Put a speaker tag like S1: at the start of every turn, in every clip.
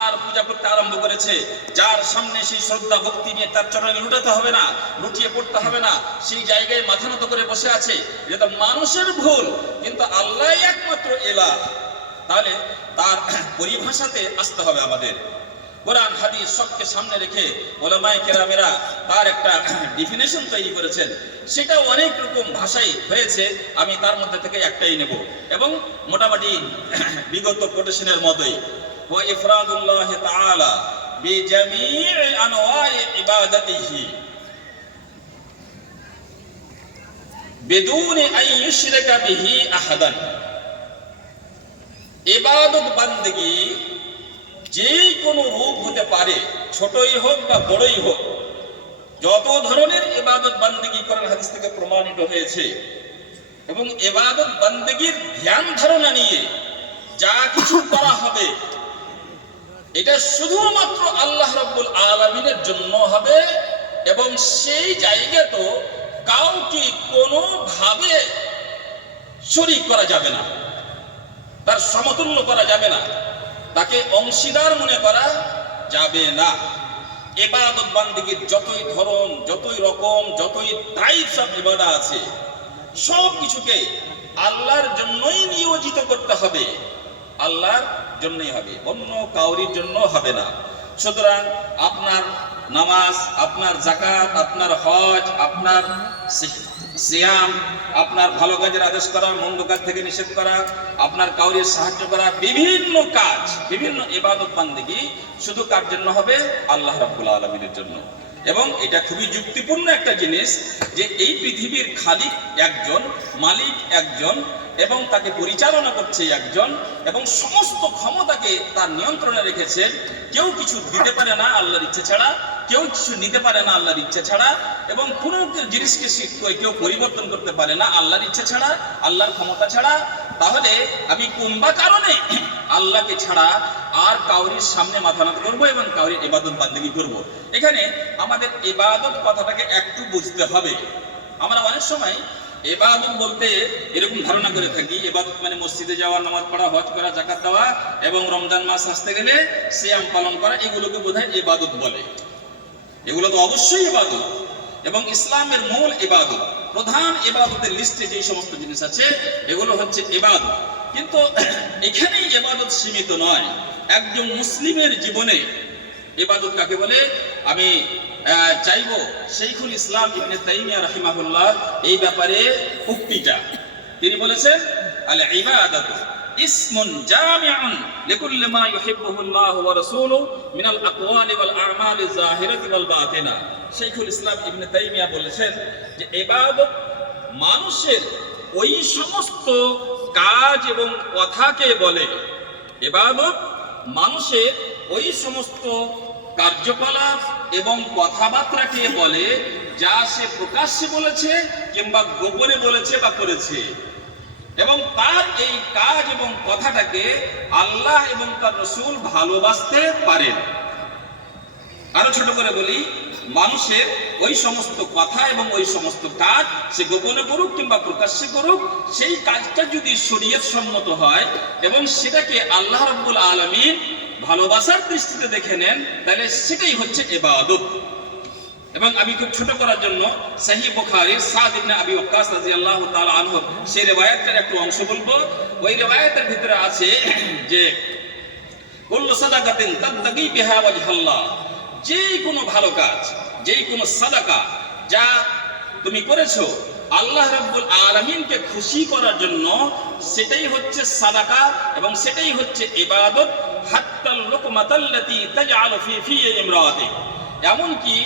S1: আর পূজা করতে আরম্ভ করেছে। যার সামনে সেই শ্রদ্ধা ভক্তি নিয়ে তার চরণে লুটাতে হবে না, লুটিয়ে পড়তে হবে না, সেই জায়গায় মাথা নত করে বসে আছে। যেটা মানুষের ভুল, কিন্তু আল্লাহ একমাত্র এলা তাহলে তার পরিভাষাতে আসতে হবে আমাদের। কোরআন, হাদিস সবকে সামনে রেখে ওলামায় কেরামেরা তার একটা ডিফিনেশন তৈরি করেছেন। সেটা অনেক রকম ভাষাই হয়েছে, আমি তার মধ্যে থেকে একটাই নেব। এবং মোটামুটি বিগত কোটেশনের মতোই। وإفراد الله تعالى بجميع أنواع عبادته بدون أن يشرك به أحدا ইবাদত বান্দেগি যে কোনো রূপ হতে পারে ছোটই হোক বা বড়ই হোক যত ধরনের ইবাদত বান্দেগি করার হাদিস থেকে প্রমাণিত হয়েছে এবং ইবাদত বান্দেগির ধ্যান ধারণা নিয়ে যা কিছু করা হবে এটা শুধুমাত্র আল্লাহ রাব্বুল আলামিনের জন্য হবে এবং সেই জায়গা তো কাউকে কোনোভাবে শরিক করা যাবে না, তার সমতুল্য করা যাবে না, তাকে অংশীদার মনে করা যাবে না। এবাদত বান্দিগির যতই ধরন, যতই রকম, যতই টাইপস অফ ইবাদা আছে সব কিছুকে আল্লাহর জন্যই নিয়োজিত করতে হবে। আল্লাহর জন্যই হবে, অন্য কাউরির জন্য হবে না। সুতরাং আপনার নামাজ, আপনার জাকাত আপনার হজ, আপনার সিয়াম, আপনার ভালো কাজের আদেশ করা, মন্দ কাজ থেকে নিষেধ করা, আপনার কাউরির সাহায্য করা, বিভিন্ন কাজ, বিভিন্ন ইবাদত বান্দিগি শুধু কার জন্য হবে? আল্লাহ রাব্বুল আলমিনের জন্য। এবং এটা খুবই যুক্তিপূর্ণ একটা জিনিস যে এই পৃথিবীর খালিক একজন, মালিক একজন এবং তাকে পরিচালনা করছে একজন এবং সমস্ত ক্ষমতাকে তার নিয়ন্ত্রণে রেখেছেন। কেউ কিছু দিতে পারে না আল্লাহর ইচ্ছে ছাড়া, কেউ কিছু নিতে পারে না আল্লাহর ইচ্ছে ছাড়া এবং কোনো জিনিসকে কেউ পরিবর্তন করতে পারে না আল্লাহর ইচ্ছে ছাড়া, আল্লাহর ক্ষমতা ছাড়া। তাহলে আমি কোনবা কারণে আল্লাহকে ছাড়া আর কাউরির সামনে মাথা নত করব এবং কাউরির এবাদত বান্দিগি করব। এখানে আমাদের এবাদত কথাটাকে একটু বুঝতে হবে। আমরা অনেক সময় এবাদত বলতে এরকম ধারণা করে থাকি এবাদত মানে মসজিদে যাওয়া, নামাজ পড়া, হজ করা জাকাত দেওয়া এবং রমজান মাস আসতে গেলে সিয়াম পালন করা, এগুলোকে বোধহয় এবাদত বলে। এগুলো তো অবশ্যই ইবাদত। এবং ইসলামের মূল ইবাদত, প্রধান এবাদতের লিস্টে যে সমস্ত জিনিস আছে, এগুলো হচ্ছে ইবাদত। কিন্তু এখানেই এবাদত সীমিত নয়। একজন মুসলিমের জীবনে এবাদত কাকে বলে? আমি চাইব শেখুল ইসলাম ইবনে তাইমিয়া রাহিমাহুল্লাহ এই ব্যাপারে উক্তিটা। তিনি বলেছেন আল ইবাদাতু ইসমুন জামিউন লিকুল্লি মা ইউহিব্বুহু আল্লাহ ওয়া রাসূলুহু মিনাল আকওয়ালি ওয়াল আ'মালি যাহিরাতি ওয়াল বাতিনা শেখুল ইসলাম ইবনে তাইমিয়া বলেছেন যে, ইবাদত মানুষের ওই সমস্ত কাজ এবং কথাকে বলে ইবাদত মানুষের ওই সমস্ত কার্যকলাপ এবং কথাবার্তাকে বলে, যা সে প্রকাশ্যে বলেছে কিংবা গোপনে বলেছে বা করেছে। এবং তার এই কাজ এবং কথাটাকে আল্লাহ এবং তার রসুল ভালোবাসতে পারেন। আরও ছোট করে বলি, মানুষের ওই সমস্ত কথা এবং ওই সমস্ত কাজ সে গোপনে করুক কিংবা প্রকাশ্যে করুক, সেই কাজটা যদি শরীয়ত সম্মত হয় এবং সেটাকে আল্লাহ রব্বুল আলমিন ভালোবাসার দৃষ্টিতে দেখে নেন, তাহলে সেটাই হচ্ছে এবাদত এবং আমি খুব ছোট করার জন্য সাহি বুখারীর সাদ ইবনে আবি ওয়াক্কাস রাদিয়াল্লাহু তাআলা আনহু, সেই রিওয়ায়াতের একটু অংশ বলব। ওই রিওয়ায়াতের ভিতরে আছে যে, কুল্লু সাদাকাতিন তাবতাগি বিহা ওয়াজহাল্লাহ। যে কোনো ভালো কাজ যেই কোনো সাদাকা যা তুমি করেছ, আল্লাহ রাব্বুল আলামিনকে খুশি করার জন্য সেটাই হচ্ছে সাদাকা এবং সেটাই হচ্ছে ইবাদত, হাত্তাল লুকমাতাল্লাতি তাজআলু ফি ফি ইমরাতিক এমনকি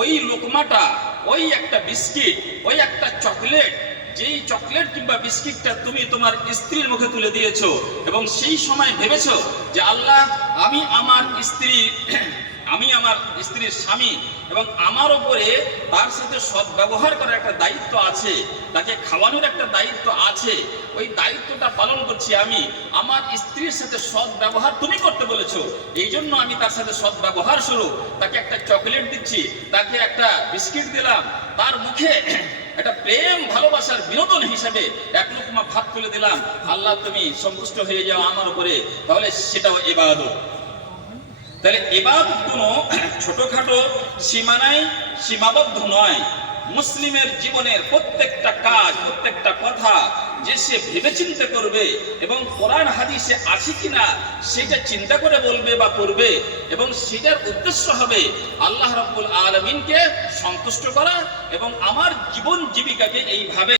S1: ওই লোকমাটা, ওই একটা বিস্কিট, ওই একটা চকলেট, যেই চকলেট কিংবা বিস্কিটটা তুমি তোমার স্ত্রীর মুখে তুলে দিয়েছ এবং সেই সময় ভেবেছো যে, আল্লাহ, আমি আমার স্ত্রী আমি আমার স্ত্রীর স্বামী এবং আমার ওপরে তার সাথে সদ্ব্যবহার করার একটা দায়িত্ব আছে, তাকে খাওয়ানোর একটা দায়িত্ব আছে, ওই দায়িত্বটা পালন করছি আমি। আমার স্ত্রীর সাথে সৎ ব্যবহার তুমি করতে বলেছ এই জন্য আমি তার সাথে সৎ ব্যবহার শুরু। তাকে একটা চকলেট দিচ্ছি, তাকে একটা বিস্কিট দিলাম, তার মুখে একটা প্রেম, ভালোবাসার বিনোদন হিসাবে এক লোকমা ভাত তুলে দিলাম। আল্লাহ তুমি সন্তুষ্ট হয়ে যাও আমার উপরে, তাহলে সেটাও এবাদত তাহলে এবাদত কোনো ছোটখাটো সীমানায় সীমাবদ্ধ নয়। মুসলিমের জীবনের প্রত্যেকটা কাজ, প্রত্যেকটা কথা যে সে ভেবেচিন্তে করবে এবং কোরআন হাদিসে আছে কিনা সেটা চিন্তা করে বলবে বা করবে এবং সেটার উদ্দেশ্য হবে আল্লাহ রাব্বুল আলমিনকে সন্তুষ্ট করা এবং আমার জীবন জীবিকাকে এইভাবে